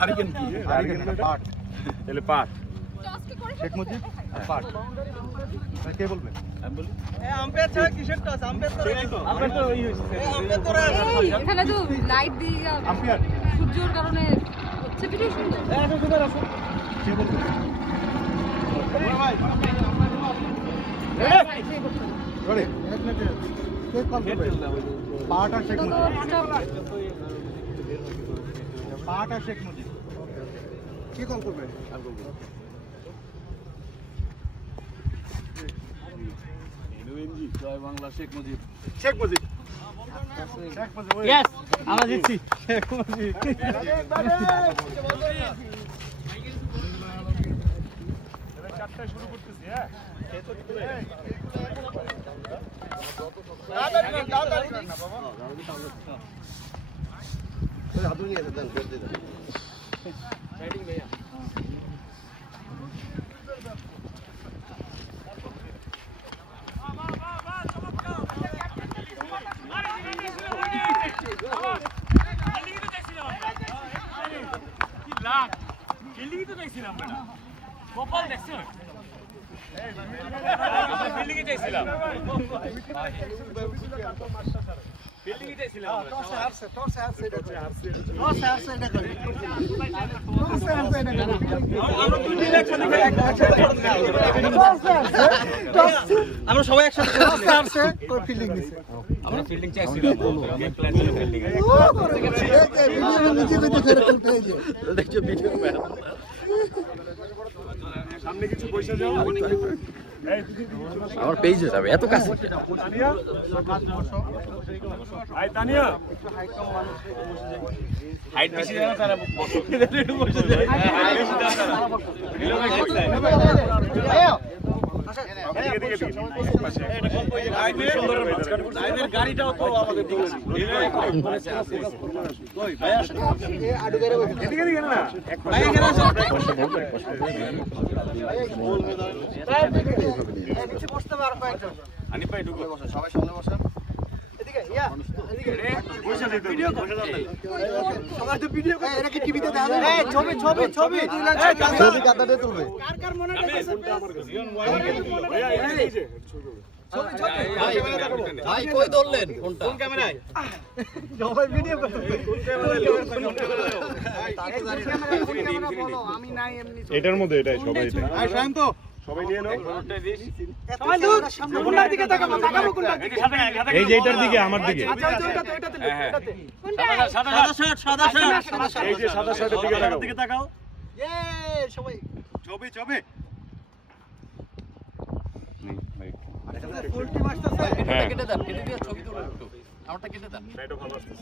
Hurricane কি? Hurricane মানে পাট। তাহলে পাট। শেখ মুজিব পাট। কে বলবে? আমি বলি। আম্পায়ার ছাড়া কিসের টস? আম্পায়ার তো আম্পায়ার তো এই হইছে। আম্পায়ার তো এখানে তো লাইট দিয়ে আম্পায়ার সূর্যের কারণে হচ্ছে ভিডিও সুন্দর। কে বলবে? রেডি? এক মিনিট। কে কল করবে? পাট আর শেখ মুজিব। পাট আর শেখ মুজিব। কে কল করবে? জয় বাংলা শেখ মুজিব। শেখ মুজিব। শেখ মুজিব। ইয়েস আমরা জিতছি শেখ মুজিব চারটায় শুরু করতেছি হ্যাঁ কপাল দেখছো বিল্ডিং এ যাইছিলাম বিল্ডিং এ যাইছিলাম আমরা সবাই একসাথে আমরা ফিল্ডিং চাইছিলাম গেম প্ল্যান ছিল ফিল্ডিং এ দেখছো ভিডিও সামনে কিছু পয়সা যাও আমার পেজে যাবে এত কাছে তানিয়া আই তানিয়া হাইট বেশি জানা তারা বসে বসে যায় গাড়িটাও তো আমাদের সবাই সামনে বসেন এটার মধ্যে এটাই সবাই সবাই নিয়ে নাও এই যে এটার দিকে আমার দিকে এই যে সাদা শার্টের দিকে তাকাও ছবি ছবি হ্যাঁ কেটে দেন কেটে দিয়ে ছবি তুলে একটু আমারটা কেটে দেন এটা ভালো আসছে